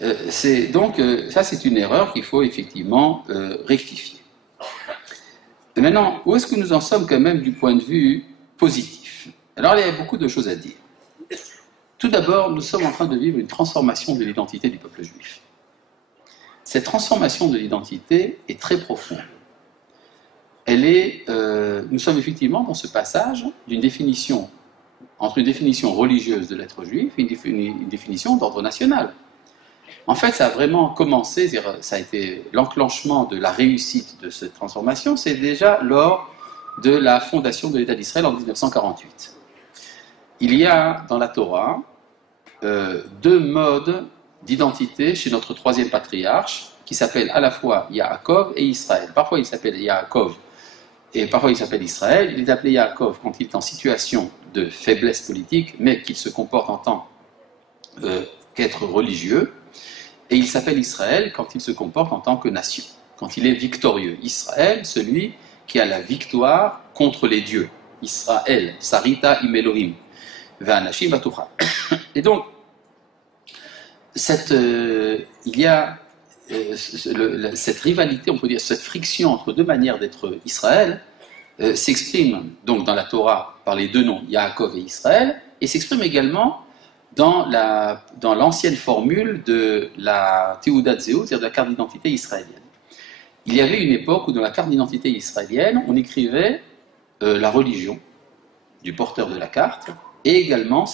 Ça, c'est une erreur qu'il faut effectivement rectifier. Et maintenant, où est-ce que nous en sommes quand même du point de vue positif? Alors, il y a beaucoup de choses à dire. Tout d'abord, nous sommes en train de vivre une transformation de l'identité du peuple juif. Cette transformation de l'identité est très profonde. Nous sommes effectivement dans ce passage d'une définition, entre une définition religieuse de l'être juif et une définition d'ordre national. En fait, ça a vraiment commencé, ça a été l'enclenchement de la réussite de cette transformation, c'est déjà lors de la fondation de l'État d'Israël en 1948. Il y a dans la Torah deux modes d'identité chez notre troisième patriarche, qui s'appelle à la fois Yaakov et Israël. Parfois il s'appelle Yaakov et parfois il s'appelle Israël. Il est appelé Yaakov quand il est en situation de faiblesse politique, mais qu'il se comporte en tant qu'être religieux. Et il s'appelle Israël quand il se comporte en tant que nation, quand il est victorieux. Israël, celui qui a la victoire contre les dieux. Israël, Sarita im Elohim, ve'anashim batucha. Et donc, il y a cette rivalité, on peut dire, cette friction entre deux manières d'être Israël, s'exprime donc dans la Torah par les deux noms, Yaakov et Israël, et s'exprime également dans l'ancienne formule de la Teudat Zehut, c'est-à-dire de la carte d'identité israélienne. Il y avait une époque où dans la carte d'identité israélienne, on écrivait la religion du porteur de la carte et également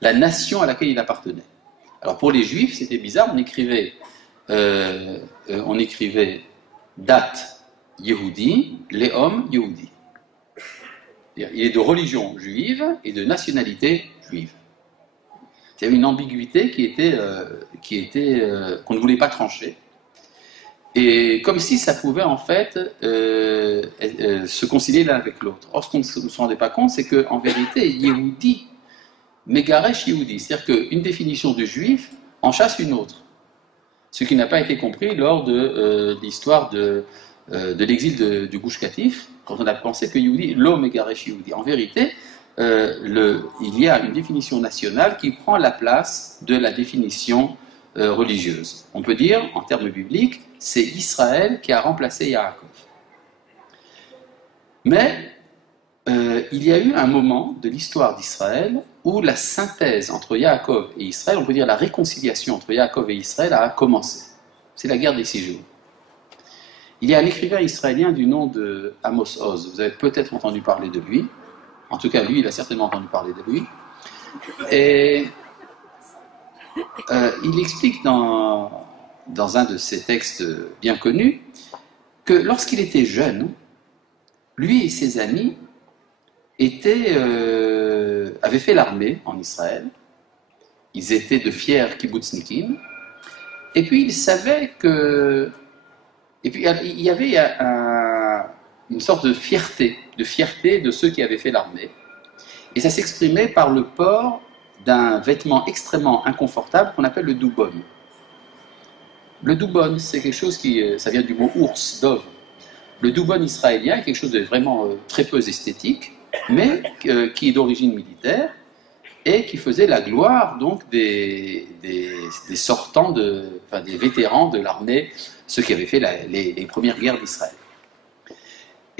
la nation à laquelle il appartenait. Alors pour les juifs, c'était bizarre, on écrivait date Yehudi, Léom Yehudi. Il est de religion juive et de nationalité juive. Il y avait une ambiguïté qu'on ne voulait pas trancher. Et comme si ça pouvait en fait se concilier l'un avec l'autre. Or, ce qu'on ne se rendait pas compte, c'est qu'en vérité, Yehudi, Megaresh Yehudi, c'est-à-dire qu'une définition de juif en chasse une autre. Ce qui n'a pas été compris lors de l'histoire de l'exil du Gush Katif, quand on a pensé que Yehudi, l'homme Megaresh Yehudi. En vérité, il y a une définition nationale qui prend la place de la définition religieuse. On peut dire, en termes bibliques, c'est Israël qui a remplacé Yaakov. Mais il y a eu un moment de l'histoire d'Israël où la synthèse entre Yaakov et Israël, on peut dire la réconciliation entre Yaakov et Israël a commencé. C'est la guerre des 6 jours. Il y a un écrivain israélien du nom de Amos Oz, vous avez peut-être entendu parler de lui. En tout cas, lui, il a certainement entendu parler de lui. Et il explique dans un de ses textes bien connus que lorsqu'il était jeune, lui et ses amis avaient fait l'armée en Israël. Ils étaient de fiers kibbutznikim. Et puis, ils savaient que... Et puis, il y avait une sorte de fierté de ceux qui avaient fait l'armée. Et ça s'exprimait par le port d'un vêtement extrêmement inconfortable qu'on appelle le doubon. Le doubon, c'est quelque chose ça vient du mot ours, dove. Le doubon israélien est quelque chose de vraiment très peu esthétique, mais qui est d'origine militaire et qui faisait la gloire donc des sortants, des vétérans de l'armée, ceux qui avaient fait les premières guerres d'Israël.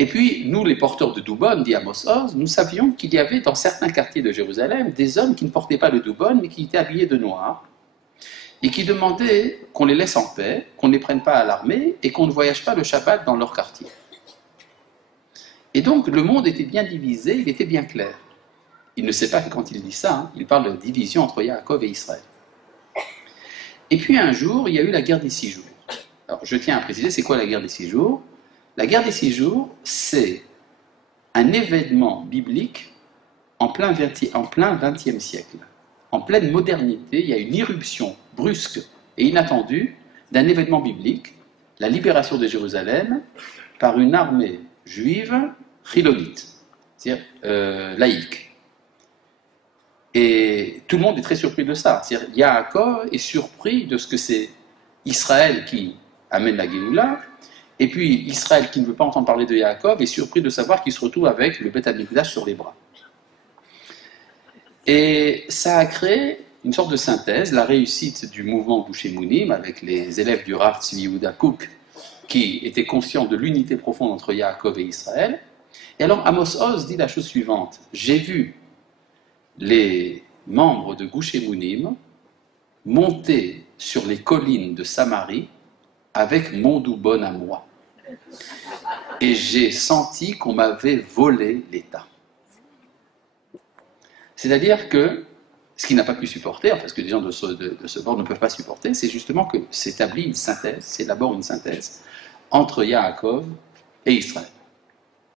Et puis, nous, les porteurs de doubon, dit Amos Oz, nous savions qu'il y avait dans certains quartiers de Jérusalem des hommes qui ne portaient pas le doubon, mais qui étaient habillés de noir, et qui demandaient qu'on les laisse en paix, qu'on ne les prenne pas à l'armée, et qu'on ne voyage pas le Shabbat dans leur quartier. Et donc, le monde était bien divisé, il était bien clair. Il ne sait pas que quand il dit ça, il parle de division entre Yaakov et Israël. Et puis un jour, il y a eu la guerre des 6 jours. Alors, je tiens à préciser, c'est quoi la guerre des 6 jours ? La guerre des 6 jours, c'est un événement biblique en plein XXe siècle. En pleine modernité, il y a une irruption brusque et inattendue d'un événement biblique, la libération de Jérusalem par une armée juive chilonite, c'est-à-dire laïque. Et tout le monde est très surpris de ça. C'est-à-dire Yaakov est surpris de ce que c'est Israël qui amène la Géoula, et puis Israël qui ne veut pas entendre parler de Yaakov est surpris de savoir qu'il se retrouve avec le Beth Amikdash sur les bras. Et ça a créé une sorte de synthèse, la réussite du mouvement Gouché-Mounim avec les élèves du Rav Tzvi Yehuda Kook qui étaient conscients de l'unité profonde entre Yaakov et Israël. Et alors Amos Oz dit la chose suivante: j'ai vu les membres de Gouché-Mounim monter sur les collines de Samarie avec mon doubon à moi. Et j'ai senti qu'on m'avait volé l'État. C'est-à-dire que ce qu'il n'a pas pu supporter, enfin ce que les gens de ce bord ne peuvent pas supporter, c'est justement que s'établit une synthèse, s'élabore une synthèse entre Yaakov et Israël.